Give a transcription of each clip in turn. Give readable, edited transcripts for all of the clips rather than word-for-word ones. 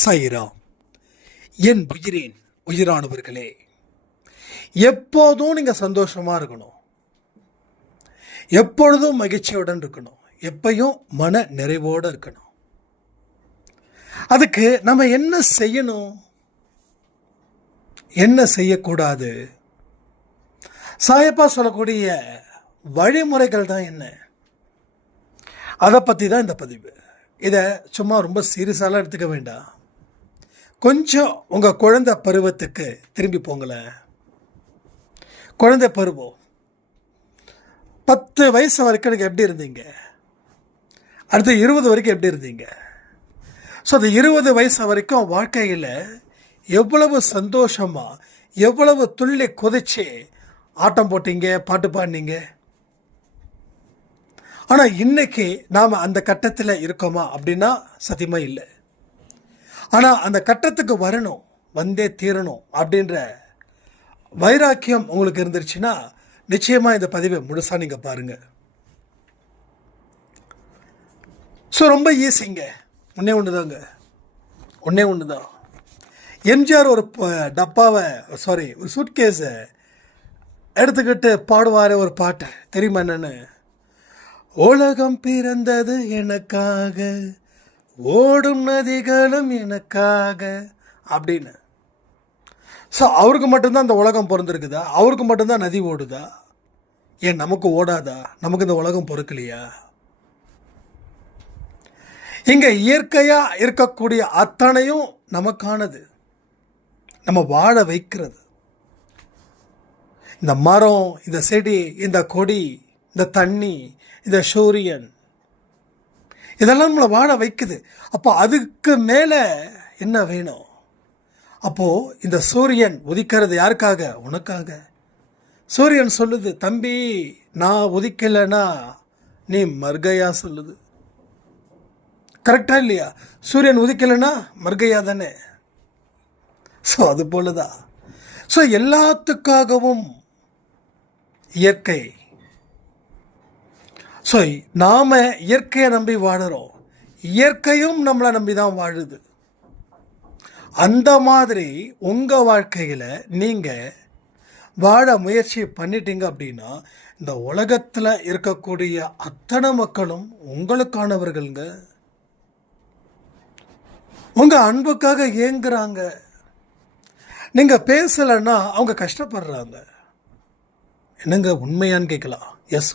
சைரா. என் உயிரின் உயிரானவர்களே, எப்போதும் நீங்கள் சந்தோஷமாக இருக்கணும், எப்பொழுதும் மகிழ்ச்சியுடன் இருக்கணும், எப்பையும் மன நிறைவோடு இருக்கணும். அதுக்கு நம்ம என்ன செய்யணும், என்ன செய்யக்கூடாது, சாயப்பா சொல்லக்கூடிய வழிமுறைகள் தான் என்ன, அதை பற்றி தான் இந்த பதிவு. இதை சும்மா ரொம்ப சீரியஸாலாம் எடுத்துக்க வேண்டாம். கொஞ்சம் உங்கள் குழந்தை பருவத்துக்கு திரும்பி போங்களேன். குழந்தை பருவம் 10 வயசு வரைக்கும் எனக்கு எப்படி இருந்தீங்க, அடுத்து 20 வரைக்கும் எப்படி இருந்தீங்க? ஸோ அந்த 20 வயசு வரைக்கும் வாழ்க்கையில் எவ்வளவு சந்தோஷமாக, எவ்வளவு துள்ளி குதிச்சு ஆட்டம் போட்டீங்க, பாட்டு பாடினீங்க. ஆனால் இன்னைக்கு நாம் அந்த கட்டத்தில் இருக்கோமா அப்படின்னா சத்தியமாக இல்லை. ஆனால் அந்த கட்டத்துக்கு வரணும், வந்தே தீரணும் அப்படின்ற வைராக்கியம் உங்களுக்கு இருந்துருச்சுன்னா நிச்சயமாக இந்த பதிவை முழுசாக நீங்கள் பாருங்கள். ஸோ ரொம்ப ஈஸிங்க, ஒன்றே ஒன்று தான். எம்ஜிஆர் ஒரு டப்பாவை ஒரு சூட்கேஸை எடுத்துக்கிட்டு பாடுவார் ஒரு பாட்டை, தெரியுமா என்னன்னு? உலகம் பிறந்தது எனக்காக, ஓடும் நதிகளும் எனக்காக அப்படின்னு. ஸோ அவருக்கு மட்டும்தான் இந்த உலகம் பிறந்திருக்குதா? அவருக்கு மட்டும்தான் நதி ஓடுதா? ஏன் நமக்கு ஓடாதா? நமக்கு இந்த உலகம் பொறுக்கலையா? இங்கே இயற்கையாக இருக்கக்கூடிய அத்தனையும் நமக்கானது, நம்ம வாழ வைக்கிறது. இந்த மரம், இந்த செடி, இந்த கொடி, இந்த தண்ணி, இந்த சூரியன், இதெல்லாம் நம்மளை வாழ வைக்குது. அப்போ அதுக்கு மேலே என்ன வேணும்? அப்போது இந்த சூரியன் உதிக்கிறது யாருக்காக? உனக்காக. சூரியன் சொல்லுது, தம்பி நான் உதிக்கலைன்னா நீ மர்கையா சொல்லுது. கரெக்டா இல்லையா? சூரியன் உதிக்கலைன்னா மர்கையா தானே. ஸோ அது போல தான். ஸோ எல்லாத்துக்காகவும் இயற்கை. ஸோ நாம் இயற்கையை நம்பி வாழுறோம், இயற்கையும் நம்மளை நம்பி தான் வாழுது. அந்த மாதிரி உங்கள் வாழ்க்கையில் நீங்கள் வாழ முயற்சி பண்ணிட்டீங்க அப்படின்னா இந்த உலகத்தில் இருக்கக்கூடிய அத்தனை மக்களும் உங்களுக்கானவர்களுங்க. உங்கள் அன்புக்காக ஏங்குறாங்க. நீங்கள் பேசலைன்னா அவங்க கஷ்டப்படுறாங்க. என்னங்க உண்மையான்னு கேட்கலாம். எஸ்,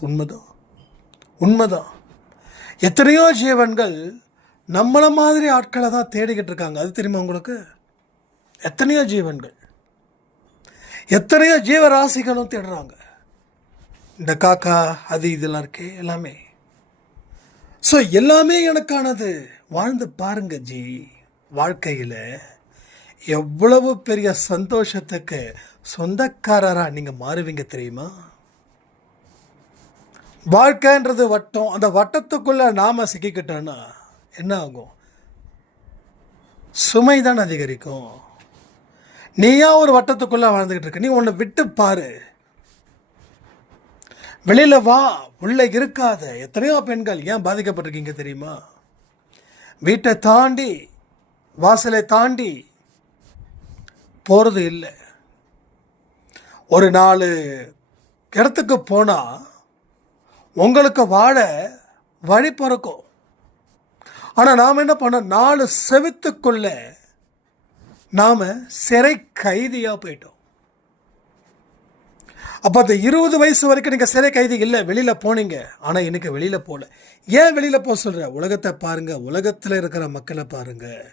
உண்மைதான். எத்தனையோ ஜீவன்கள் நம்மளை மாதிரி ஆட்களை தான் தேடிக்கிட்டு இருக்காங்க. அது தெரியுமா உங்களுக்கு? எத்தனையோ ஜீவன்கள், எத்தனையோ ஜீவராசிகளும் தேடுறாங்க. இந்த காக்கா அது இதெல்லாம் இருக்கே எல்லாமே. ஸோ எல்லாமே எனக்கானது. வாழ்ந்து பாருங்க ஜி. வாழ்க்கையில் எவ்வளவு பெரிய சந்தோஷத்துக்கு சொந்தக்காரராக நீங்கள் மாறுவீங்க தெரியுமா? வாழ்க்கைன்றது வட்டம். அந்த வட்டத்துக்குள்ளே நாம் சிக்கிக்கிட்டோன்னா என்ன ஆகும்? சுமை தான் அதிகரிக்கும். நீயா ஒரு வட்டத்துக்குள்ளே வாழ்ந்துக்கிட்டு இருக்க. நீ உன்னை விட்டு பாரு, வெளியில் வா, உள்ளே இருக்காத. எத்தனையோ பெண்கள் ஏன் பாதிக்கப்பட்டிருக்கீங்க தெரியுமா? வீட்டை தாண்டி, வாசலை தாண்டி போகிறது இல்லை. ஒரு 4 இடத்துக்கு போனால் உங்களுக்கு வாழ வழி பிறக்கும். ஆனால் நாம் என்ன பண்ணோம்? 4 செவுத்துக்குள்ள நாம் சிறை கைதியாக போயிட்டோம். அப்போ அந்த 20 வயசு வரைக்கும் நீங்கள் சிறை கைதி இல்லை, வெளியில் போனீங்க. ஆனால் இன்னைக்கு வெளியில் போகல. ஏன் வெளியில் போக சொல்கிற? உலகத்தை பாருங்கள், உலகத்தில் இருக்கிற மக்களை பாருங்கள்.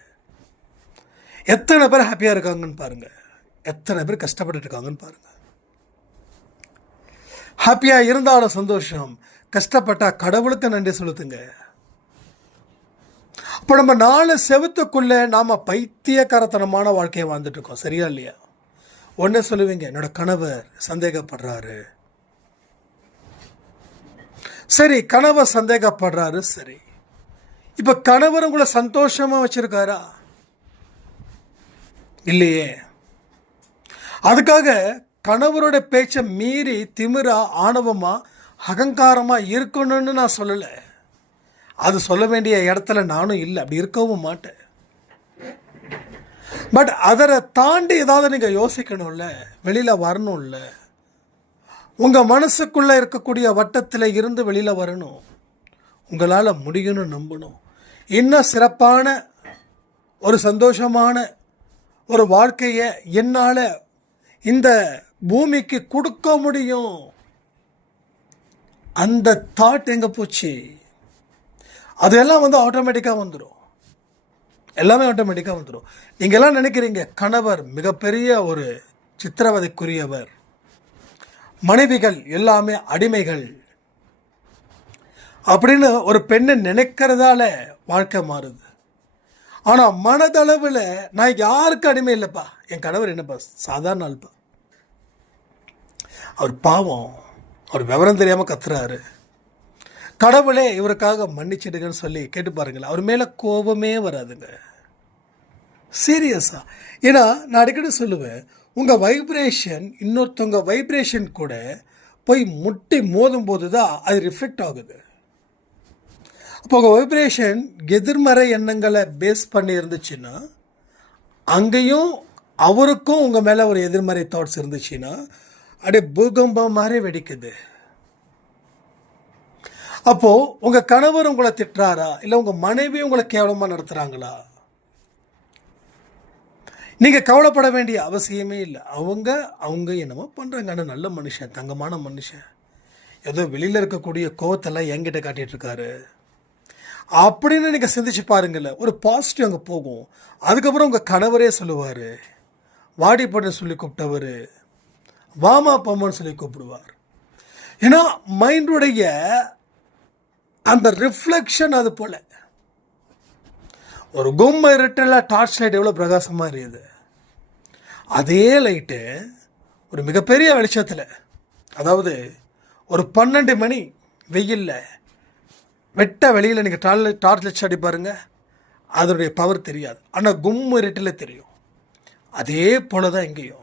எத்தனை பேர் ஹாப்பியாக இருக்காங்கன்னு பாருங்கள், எத்தனை பேர் கஷ்டப்பட்டு இருக்காங்கன்னு பாருங்கள். ஹாப்பியாக இருந்தாலும் சந்தோஷம், கஷ்டப்பட்டால் கடவுளுக்கு நன்றி செலுத்துங்க. இப்போ நம்ம 4 செவத்துக்குள்ளே நாம் பைத்தியக்காரத்தனமான வாழ்க்கையை வாழ்ந்துட்டு இருக்கோம். சரியா இல்லையா? ஒன்றே சொல்லுவீங்க, என்னோட கணவர் சந்தேகப்படுறாரு. சரி, கணவர் சந்தேகப்படுறாரு. சரி, இப்போ கணவர் உங்களை சந்தோஷமாக வச்சிருக்காரா? இல்லையே. அதுக்காக கணவரோட பேச்சை மீறி திமிரா, ஆணவமாக, அகங்காரமாக இருக்கணும்னு நான் சொல்லலை. அது சொல்ல வேண்டிய இடத்துல நானும் இல்லை, அப்படி இருக்கவும் மாட்டேன். பட் அதை தாண்டி ஏதாவது நீங்கள் யோசிக்கணும்ல, வெளியில் வரணும்ல. உங்கள் மனசுக்குள்ளே இருக்கக்கூடிய வட்டத்தில் இருந்து வெளியில் வரணும். உங்களால் முடியும்னு நம்பணும். இன்னும் சிறப்பான ஒரு சந்தோஷமான ஒரு வாழ்க்கையை என்னால் இந்த பூமிக்கு கொடுக்க முடியும். அந்த தாட் எங்கே போச்சு? அதெல்லாம் ஆட்டோமேட்டிக்காக வந்துடும். எல்லாமே ஆட்டோமேட்டிக்காக வந்துடும். நீங்கள் எல்லாம் நினைக்கிறீங்க கணவர் மிகப்பெரிய ஒரு சித்திரவதைக்குரியவர், மனைவிகள் எல்லாமே அடிமைகள் அப்படின்னு ஒரு பெண்ணை நினைக்கிறதால வாழ்க்கை மாறுது. ஆனால் மனதளவில் நான் யாருக்கு அடிமை இல்லைப்பா, என் கணவர் என்னப்பா சாதாரண ஆள்ப்பா, அவர் பாவம், அவர் விவரம் தெரியாமல் கத்துறாரு, கடவுளே இவருக்காக மன்னிச்சிடுங்கன்னு சொல்லி கேட்டு பாருங்களேன், அவர் மேலே கோபமே வராதுங்க. சீரியஸாக. ஏன்னா நான் அடிக்கடி சொல்லுவேன், உங்கள் வைப்ரேஷன் இன்னொருத்தவங்க வைப்ரேஷன் கூட போய் முட்டி மோதும் போது தான் அது ரிஃப்ளெக்ட் ஆகுது. அப்போ உங்கள் வைப்ரேஷன் எதிர்மறை எண்ணங்களை பேஸ் பண்ணி இருந்துச்சுன்னா, அங்கேயும் அவருக்கும் உங்கள் மேலே ஒரு எதிர்மறை தாட்ஸ் இருந்துச்சுன்னா அப்படியே பூகம்பம் மாதிரி வெடிக்குது. அப்போது உங்கள் கணவர் உங்களை திட்டுறாரா, இல்லை உங்கள் மனைவி உங்களை கேவலமாக நடத்துகிறாங்களா, நீங்கள் கவலைப்பட வேண்டிய அவசியமே இல்லை. அவங்க என்னமோ பண்ணுறாங்க, ஆனால் நல்ல மனுஷன், தங்கமான மனுஷன், ஏதோ வெளியில் இருக்கக்கூடிய கோவத்தெல்லாம் என்கிட்ட காட்டிகிட்டு இருக்காரு அப்படின்னு நீங்கள் சிந்திச்சு பாருங்கள்ல, ஒரு பாசிட்டிவ் அங்கே போகும். அதுக்கப்புறம் உங்கள் கணவரே சொல்லுவார், வாடி பண்ண சொல்லி கூப்பிட்டவர் வாமா போமான்னு சொல்லி கூப்பிடுவார். ஏன்னா மைண்டுடைய அந்த ரிஃப்ளெக்ஷன் அது போல். ஒரு கும்ம இருட்டில் டார்ச் லைட் எவ்வளோ பிரகாசமாக இருக்குது, அதே லைட்டு ஒரு மிகப்பெரிய வெளிச்சத்தில், அதாவது ஒரு 12 மணி வெயிலில் வெட்ட வெளியில் நீங்கள் டார்ச் லைட் அடி பாருங்கள், அதனுடைய பவர் தெரியாது, ஆனால் கும்ம இருட்டில் தெரியும். அதே போல தான் இங்கேயும்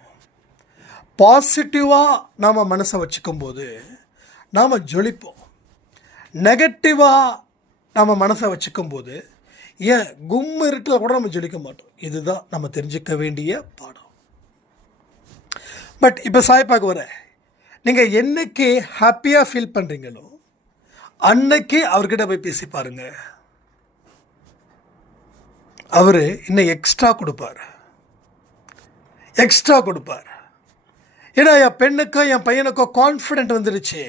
பாசிட்டிவாக நாம் மனசை வச்சுக்கும் போது நாம் ஜொலிப்போம். நெகட்டிவாக நம்ம மனசை வச்சுக்கும் போது ஏன் கும்ம இருட்டில் கூட நம்ம ஜொலிக்க மாட்டோம். இதுதான் நம்ம தெரிஞ்சுக்க வேண்டிய பாடம். பட் இப்போ சாய்ப்பாக்கு வர, நீங்கள் என்னைக்கு ஹாப்பியாக ஃபீல் பண்ணுறீங்களோ அன்னைக்கு அவர்கிட்ட போய் பேசி பாருங்க, அவர் இன்னும் எக்ஸ்ட்ரா கொடுப்பார். ஏன்னா என் பெண்ணுக்கோ என் பையனுக்கோ கான்ஃபிடென்ட் வந்துடுச்சு,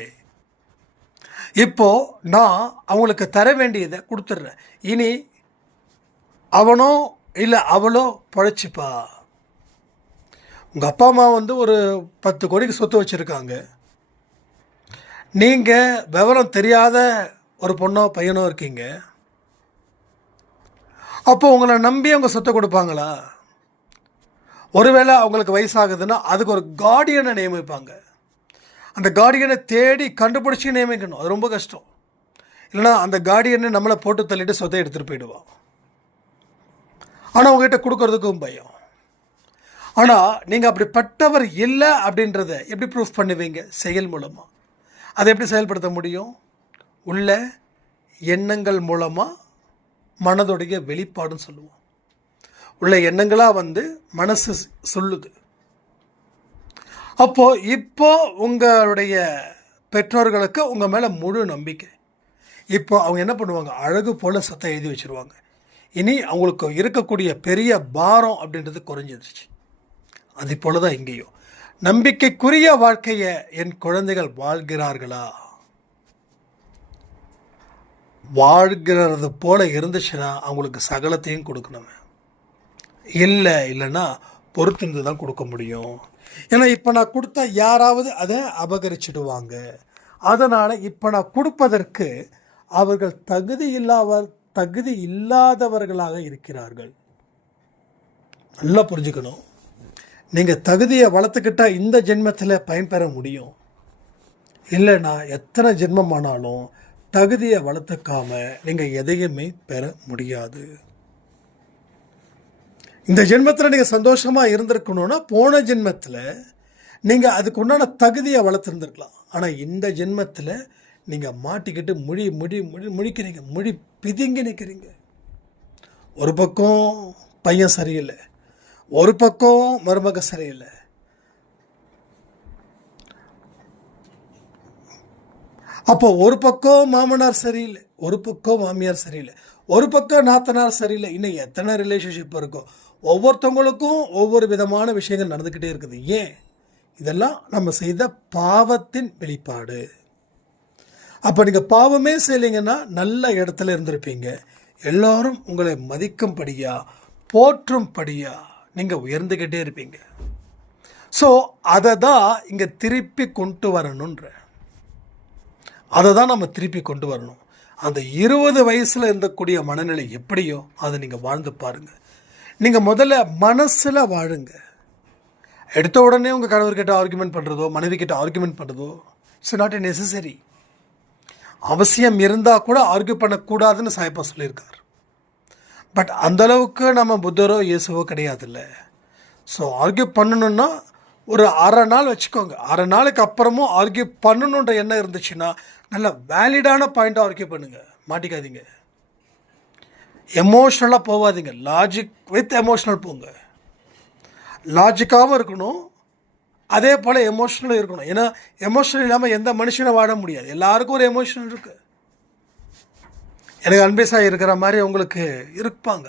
இப்போது நான் அவங்களுக்கு தர வேண்டியதை கொடுத்துட்றேன், இனி அவனோ இல்லை அவளோ பழைச்சிப்பா. உங்கள் அப்பா அம்மா ஒரு 10 கோடிக்கு சொத்து வச்சுருக்காங்க, நீங்கள் விவரம் தெரியாத ஒரு பொண்ணோ பையனோ இருக்கீங்க, அப்போ உங்களை நம்பி அவங்க சொத்தை கொடுப்பாங்களா? ஒருவேளை அவங்களுக்கு வயசாகுதுன்னா அதுக்கு ஒரு கார்டியனை நியமிப்பாங்க. அந்த கார்டியனை தேடி கண்டுபிடிச்சி நியமிக்கணும், அது ரொம்ப கஷ்டம். இல்லைனா அந்த கார்டியனை நம்மளை போட்டு தள்ளிட்டு சொத்தை எடுத்துகிட்டு போயிடுவான். ஆனால் உங்ககிட்ட கொடுக்கறதுக்கும் பயம். ஆனால் நீங்கள் அப்படிப்பட்டவர் இல்லை அப்படின்றத எப்படி ப்ரூஃப் பண்ணுவீங்க? செயல் மூலமாக. அதை எப்படி செயல்படுத்த முடியும்? உள்ள எண்ணங்கள் மூலமாக மனதுடைய வெளிப்பாடுன்னு சொல்லுவோம். உள்ள எண்ணங்களாக மனசு சொல்லுது. அப்போது இப்போ உங்களுடைய பெற்றோர்களுக்கு உங்கள் மேலே முழு நம்பிக்கை. இப்போ அவங்க என்ன பண்ணுவாங்க, அழகு போல் சத்தம் எழுதி வச்சுருவாங்க. இனி அவங்களுக்கு இருக்கக்கூடிய பெரிய பாரம் அப்படின்றது குறைஞ்சிருச்சு. அது போல தான் இங்கேயும் நம்பிக்கைக்குரிய வாழ்க்கையை என் குழந்தைகள் வாழ்கிறார்களா? வாழ்கிறது போல இருந்துச்சுன்னா அவங்களுக்கு சகலத்தையும் கொடுக்கணும். இல்லைன்னா பொறுத்திருந்து தான் கொடுக்க முடியும். ஏன்னா இப்போ நான் கொடுத்தா யாராவது அதை அபகரிச்சிடுவாங்க. அதனால் இப்போ நான் கொடுப்பதற்கு அவர்கள் தகுதி இல்லாதவர்களாக இருக்கிறார்கள். நல்லா புரிஞ்சுக்கணும். நீங்கள் தகுதியை வளர்த்துக்கிட்டால் இந்த ஜென்மத்தில் பயன்பெற முடியும். இல்லைன்னா எத்தனை ஜென்மமானாலும் தகுதியை வளர்த்துக்காம நீங்கள் எதையுமே பெற முடியாது. இந்த ஜென்மத்தில் நீங்கள் சந்தோஷமாக இருந்திருக்கணும்னா போன ஜென்மத்தில் நீங்கள் அதுக்கு உண்டான தகுதியை வளர்த்துருந்துருக்கலாம். ஆனால் இந்த ஜென்மத்தில் நீங்கள் மாட்டிக்கிட்டு முழிக்கிறீங்க, பிதுங்கி நிற்கிறீங்க. ஒரு பக்கம் பையன் சரியில்லை, ஒரு பக்கம் மருமக சரியில்லை, அப்போ ஒரு பக்கம் மாமனார் சரியில்லை, ஒரு பக்கம் மாமியார் சரியில்லை, ஒரு பக்கம் நாத்தனார் சரியில்லை, இன்னும் எத்தனை ரிலேஷன்ஷிப் இருக்கும். ஒவ்வொருத்தவங்களுக்கும் ஒவ்வொரு விதமான விஷயங்கள் நடந்துக்கிட்டே இருக்குது. ஏன்? இதெல்லாம் நம்ம செய்த பாவத்தின் வெளிப்பாடு. அப்போ நீங்கள் பாவமே செய்யலைங்கன்னா நல்ல இடத்துல இருந்திருப்பீங்க. எல்லோரும் உங்களை மதிக்கும்படியா போற்றும்படியா நீங்கள் உயர்ந்துக்கிட்டே இருப்பீங்க. ஸோ அதை தான் இங்கே திருப்பி கொண்டு வரணுன்ற, அதை தான் நம்ம திருப்பி கொண்டு வரணும். அந்த 20 வயசில் இருந்தக்கூடிய மனநிலை எப்படியோ அதை நீங்கள் வாழ்ந்து பாருங்கள். நீங்கள் முதல்ல மனசில் வாழுங்க. எடுத்த உடனே உங்கள் கணவர்கிட்ட ஆர்குமெண்ட் பண்ணுறதோ மனைவி கிட்ட ஆர்குமெண்ட் பண்ணுறதோ இட்ஸ் நாட் எ நெசசரி. அவசியம் இருந்தால் கூட ஆர்கியூ பண்ணக்கூடாதுன்னு சாயப்பா சொல்லியிருக்கார். பட் அந்தளவுக்கு நம்ம புத்தரோ இயேசுவோ கிடையாதுல்ல. ஸோ ஆர்கியூ பண்ணணுன்னா ஒரு அரை நாள் வச்சுக்கோங்க. அரை நாளுக்கு அப்புறமும் ஆர்கியூ பண்ணணுன்ற எண்ணம் இருந்துச்சுன்னா நல்ல வேலிடான பாயிண்ட்டாக ஆர்கியூ பண்ணுங்கள், மாட்டிக்காதீங்க. எமோஷ்னலாக போகாதீங்க, லாஜிக் வித் எமோஷ்னல் போங்க. லாஜிக்காகவும் இருக்கணும், அதே போல் எமோஷ்னலும் இருக்கணும். ஏன்னா எமோஷனல் இல்லாமல் எந்த மனுஷனும் வாழ முடியாது. எல்லாருக்கும் ஒரு எமோஷனல் இருக்குது. எனக்கு அன்பே சாய் இருக்கிற மாதிரி உங்களுக்கு இருப்பாங்க.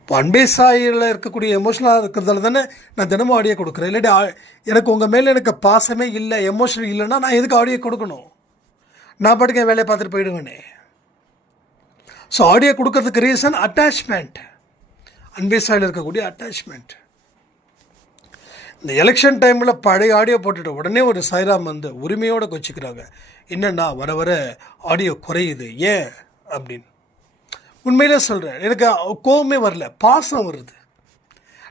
இப்போ அன்பே சாயில் இருக்கக்கூடிய எமோஷனலாக இருக்கிறதால தானே நான் தினமும் ஆடியோ கொடுக்குறேன். இல்லாட்டி எனக்கு உங்கள் மேலே எனக்கு பாசமே இல்லை, எமோஷனல் இல்லைன்னா நான் எதுக்கு ஆடியோ கொடுக்கணும்? நான் பாட்டுக்கு என் வேலையை பார்த்துட்டு போயிடுவேனே. ஸோ ஆடியோ கொடுக்கறதுக்கு ரீசன் அட்டாச்மெண்ட், அன்பே சாயில் இருக்கக்கூடிய அட்டாச்மெண்ட். இந்த எலெக்ஷன் டைமில் பழைய ஆடியோ போட்டுட்டு உடனே ஒரு சாய்ராம் வந்து உரிமையோடு கொச்சிக்கிறாங்க. என்னென்னா வர வர ஆடியோ குறையுது ஏன் அப்படின்னு. உண்மையிலே சொல்கிறேன், எனக்கு கோவமே வரல, பாசம் வருது.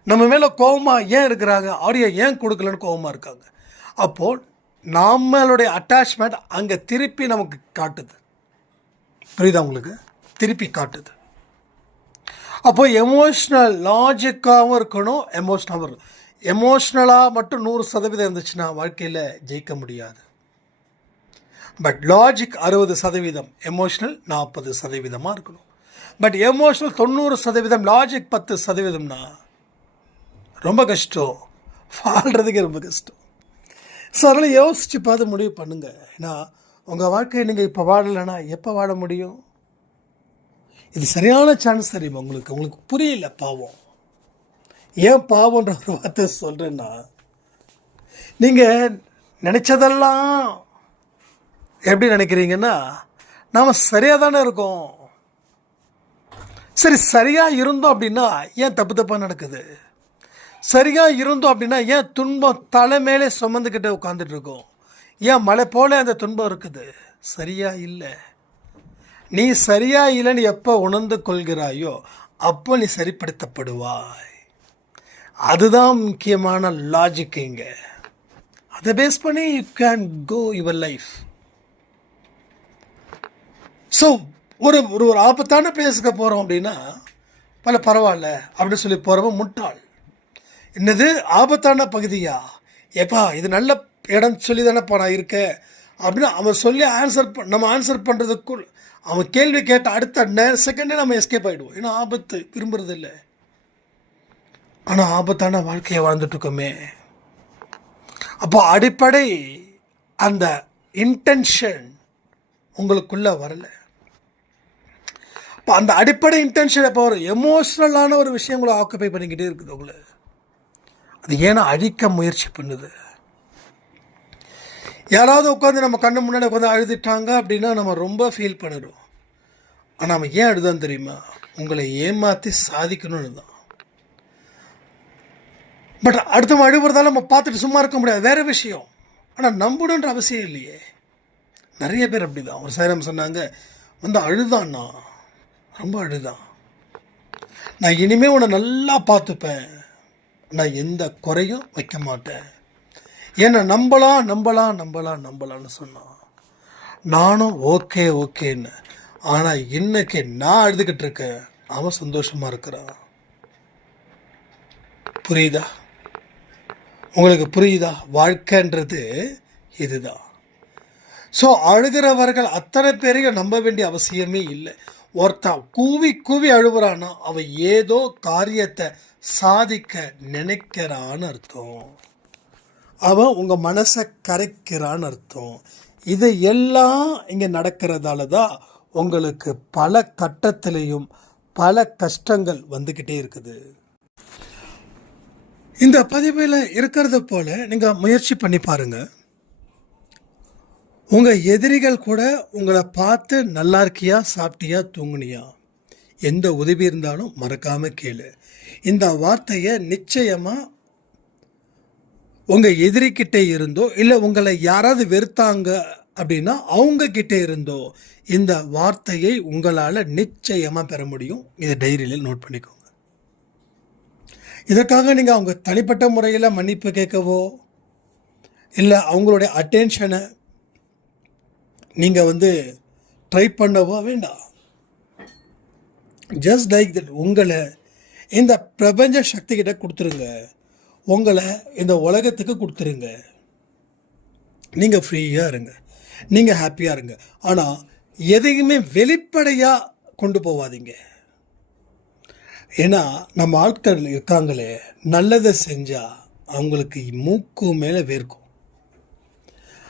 நம்ம மேலே கோவமாக ஏன் இருக்கிறாங்க, ஆடியோ ஏன் கொடுக்கலன்னு கோவமாக இருக்காங்க. அப்போது நம்மளுடைய அட்டாச்மெண்ட் அங்கே திருப்பி நமக்கு காட்டுது. புரியுதா உங்களுக்கு? திருப்பி காட்டுது. அப்போது எமோஷ்னல் லாஜிக்காகவும் இருக்கணும், எமோஷ்னலாகவும் இருக்கணும். எமோஷ்னலாக மட்டும் 100% இருந்துச்சுன்னா வாழ்க்கையில் ஜெயிக்க முடியாது. பட் லாஜிக் 60%, எமோஷ்னல் 40% இருக்கணும். பட் எமோஷ்னல் 90%, லாஜிக் 10%னா ரொம்ப கஷ்டம், வாழ்கிறதுக்கே ரொம்ப கஷ்டம். ஸோ அதனால் யோசித்து பார்த்து முடிவு பண்ணுங்கள். ஏன்னா உங்கள் வாழ்க்கையை நீங்கள் இப்போ வாழலைன்னா எப்போ வாழ முடியும்? இது சரியான சான்ஸ் தெரியுமா உங்களுக்கு புரியல பாவம். ஏன் பாவன்ற ஒரு வார்த்தை சொல்கிறேன்னா, நீங்கள் நினச்சதெல்லாம் எப்படி நினைக்கிறீங்கன்னா நாம் சரியாக தானே இருக்கோம். சரி, சரியாக இருந்தோம் அப்படின்னா ஏன் தப்பு தப்பாக நடக்குது? சரியாக இருந்தோம் அப்படின்னா ஏன் துன்பம் தலை மேலே சுமந்துக்கிட்டு உட்காந்துட்டு இருக்கோம்? ஏன் மழை போல அந்த துன்பம் இருக்குது? சரியாக இல்லை. நீ சரியாக இல்லைன்னு எப்போ உணர்ந்து கொள்கிறாயோ அப்போ நீ சரிப்படுத்தப்படுவாய். அதுதான் முக்கியமான லாஜிக். இங்கே அதை பேஸ் பண்ணி you can go your life. So ஒரு ஒரு ஆபத்தான பிளேஸுக்கு போகிறோம் அப்படின்னா பரவாயில்ல அப்படின்னு சொல்லி போகிறவன் முட்டாள். என்னது ஆபத்தான பகுதியா? ஏப்பா இது நல்ல இடம் சொல்லி தானேப்பா நான் இருக்கேன் அப்படின்னு அவன் சொல்லி நம்ம ஆன்சர் பண்ணுறதுக்குள் அவன் கேள்வி கேட்ட அடுத்த செகண்டே நம்ம எஸ்கேப் ஆகிடுவோம். ஏன்னா ஆபத்து விரும்புறது இல்லை. ஆனால் ஆபத்தான வாழ்க்கையை வாழ்ந்துட்டுருக்கோமே. அப்போ அடிப்படை அந்த இன்டென்ஷன் உங்களுக்குள்ளே வரலை. இப்போ அந்த அடிப்படை இன்டென்ஷன் எப்போ வரும்? எமோஷ்னலான ஒரு விஷயங்களை ஆக்குப்பை பண்ணிக்கிட்டே இருக்குது உங்களை. அது ஏன்னா அழிக்க முயற்சி பண்ணுது. யாராவது உட்காந்து நம்ம கண்ணு முன்னாடி உட்காந்து அழுதுட்டாங்க அப்படின்னா நம்ம ரொம்ப ஃபீல் பண்ணிடுவோம். ஆனால் நம்ம ஏன் அழுதான் தெரியுமா? உங்களை ஏமாற்றி சாதிக்கணும்னு தான். பட் அடுத்தவங்க அழுவுறதால நம்ம பார்த்துட்டு சும்மா இருக்க முடியாது, வேறு விஷயம். ஆனால் நம்பணுன்ற அவசியம் இல்லையே. நிறைய பேர் அப்படி தான். ஒரு சாரம் சொன்னாங்க, வந்து அழுதான்னா ரொம்ப அழுதான், நான் இனிமேல் உன்னை நல்லா பார்த்துப்பேன், நான் எந்த குறையும் வைக்க மாட்டேன், என்னை நம்பலான்னு சொன்னான். நானும் ஓகேன்னு. ஆனால் இன்னைக்கு நான் அழுதுகிட்டு இருக்கேன், அவன் சந்தோஷமாக இருக்கிறான். புரியுதா உங்களுக்கு? புரியுதா? வாழ்க்கைன்றது இதுதான். ஸோ அழுகிறவர்கள் அத்தனை பேரையும் நம்ப வேண்டிய அவசியமே இல்லை. ஒருத்தன் கூவி கூவி அழுகுறான்னா அவன் ஏதோ காரியத்தை சாதிக்க நினைக்கிறான்னு அர்த்தம். அவன் உங்கள் மனசை கரைக்கிறான்னு அர்த்தம். இது எல்லாம் இங்கே நடக்கிறதால தான் உங்களுக்கு பல கட்டத்திலையும் பல கஷ்டங்கள் வந்துக்கிட்டே இருக்குது. இந்த பதிவில் இருக்கிறத போல் நீங்கள் முயற்சி பண்ணி பாருங்கள். உங்கள் எதிரிகள் கூட உங்களை பார்த்து நல்லா இருக்கியா, சாப்பிட்டியா, தூங்குனியா, எந்த உதவி இருந்தாலும் மறக்காமல் கேளு. இந்த வார்த்தையை நிச்சயமாக உங்கள் எதிரிக்கிட்டே இருந்தோ இல்லை உங்களை யாராவது வெறுத்தாங்க அப்படின்னா அவங்கக்கிட்டே இருந்தோ இந்த வார்த்தையை உங்களால் நிச்சயமாக பெற முடியும். இதை டைரியில் நோட் பண்ணிக்கோங்க. இதற்காக நீங்கள் அவங்க தனிப்பட்ட முறையில் மன்னிப்பு கேட்கவோ இல்லை அவங்களுடைய அட்டென்ஷனை நீங்கள் ட்ரை பண்ணவோ வேண்டாம். ஜஸ்ட் லைக் தட் உங்களை இந்த பிரபஞ்ச சக்தி கிட்ட கொடுத்துருங்க. உங்களை இந்த உலகத்துக்கு கொடுத்துருங்க. நீங்கள் ஃப்ரீயாக இருங்க, நீங்கள் ஹாப்பியாக இருங்க. ஆனால் எதையுமே வெளிப்படையாக கொண்டு போகாதீங்க. ஏன்னா நம்ம ஆட்கள் இருக்காங்களே, நல்லதை செஞ்சால் அவங்களுக்கு மூக்கு மேலே வேர்க்கும்.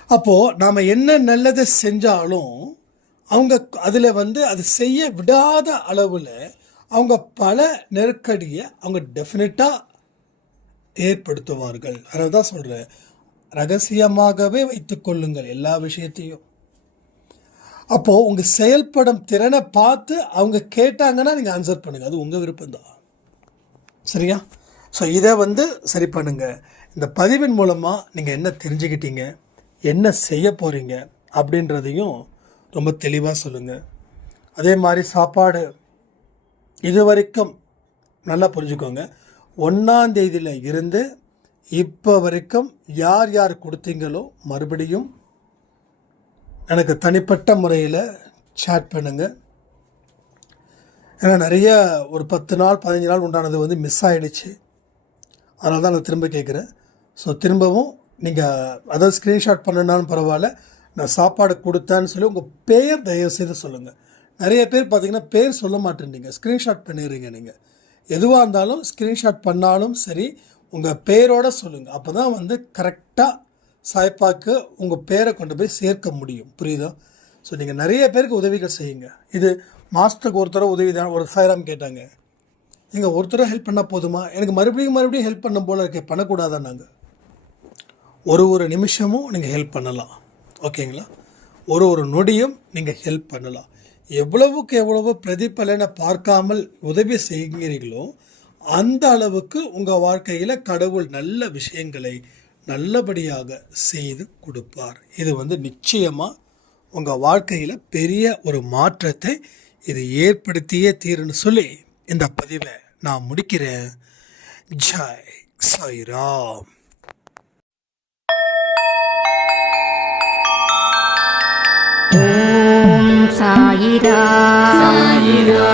அப்போது நாம் என்ன நல்லதை செஞ்சாலும் அவங்க அதில் அது செய்ய விடாத அளவில் அவங்க பல நெருக்கடியை அவங்க டெஃபினட்டாக ஏற்படுத்துவார்கள். அதனால தான் சொல்கிறேன், ரகசியமாகவே வைத்துக்கொள்ளுங்கள் எல்லா விஷயத்தையும். அப்போது உங்கள் செயல்படும் திறனை பார்த்து அவங்க கேட்டாங்கன்னா நீங்கள் ஆன்சர் பண்ணுங்கள். அது உங்கள் விருப்பம்தான். சரியா? ஸோ இதை சரி பண்ணுங்கள். இந்த பதிவின் மூலமாக நீங்கள் என்ன தெரிஞ்சுக்கிட்டீங்க, என்ன செய்ய போகிறீங்க அப்படின்றதையும் ரொம்ப தெளிவாக சொல்லுங்கள். அதே மாதிரி சாப்பாடு இது வரைக்கும் நல்லா புரிஞ்சுக்கோங்க. 1ஆம் தேதியில் இருந்து இப்போ வரைக்கும் யார் யார் கொடுத்தீங்களோ மறுபடியும் எனக்கு தனிப்பட்ட முறையில் சேட் பண்ணுங்கள். ஏன்னா நிறைய ஒரு 10 நாள் 15 நாள் உண்டானது மிஸ் ஆகிடுச்சு. அதனால தான் நான் திரும்ப கேட்குறேன். ஸோ திரும்பவும் நீங்கள் அதாவது ஸ்க்ரீன்ஷாட் பண்ணனாலும் பரவாயில்ல, நான் சாப்பாடு கொடுத்தேன்னு சொல்லி உங்கள் பேர் தயவுசெய்து சொல்லுங்கள். நிறைய பேர் பார்த்தீங்கன்னா பேர் சொல்ல மாட்டேன்றீங்க, ஸ்க்ரீன்ஷாட் பண்ணிடுறீங்க. நீங்கள் எதுவாக இருந்தாலும் ஸ்க்ரீன்ஷாட் பண்ணாலும் சரி உங்கள் பேரோடு சொல்லுங்கள். அப்போ தான் கரெக்டாக சாய்ப்பாக்கு உங்கள் பேரை கொண்டு போய் சேர்க்க முடியும். புரியுதா? ஸோ நீங்கள் நிறைய பேருக்கு உதவிகள் செய்யுங்க. இது மாதத்துக்கு ஒருத்தர உதவி தான். ஒரு 1000 கேட்டாங்க. நீங்கள் ஒருத்தர ஹெல்ப் பண்ணால் போதுமா? எனக்கு மறுபடியும் ஹெல்ப் பண்ண போல இருக்கே, பண்ணக்கூடாதா? நாங்கள் ஒரு நிமிஷமும் நீங்கள் ஹெல்ப் பண்ணலாம். ஓகேங்களா? ஒரு நொடியும் நீங்கள் ஹெல்ப் பண்ணலாம். எவ்வளவுக்கு எவ்வளவு பிரதிபலனை பார்க்காமல் உதவி செய்கிறீர்களோ அந்த அளவுக்கு உங்கள் வாழ்க்கையில் கடவுள் நல்ல விஷயங்களை நல்லபடியாக செய்து கொடுப்பார். இது நிச்சயமாக உங்கள் வாழ்க்கையில் பெரிய ஒரு மாற்றத்தை இது ஏற்படுத்தியே தீருன்னு சொல்லி இந்த பதிவை நான் முடிக்கிறேன். ஜெய் சாய்ராம். ஓம் சாயிரா சாயிரா.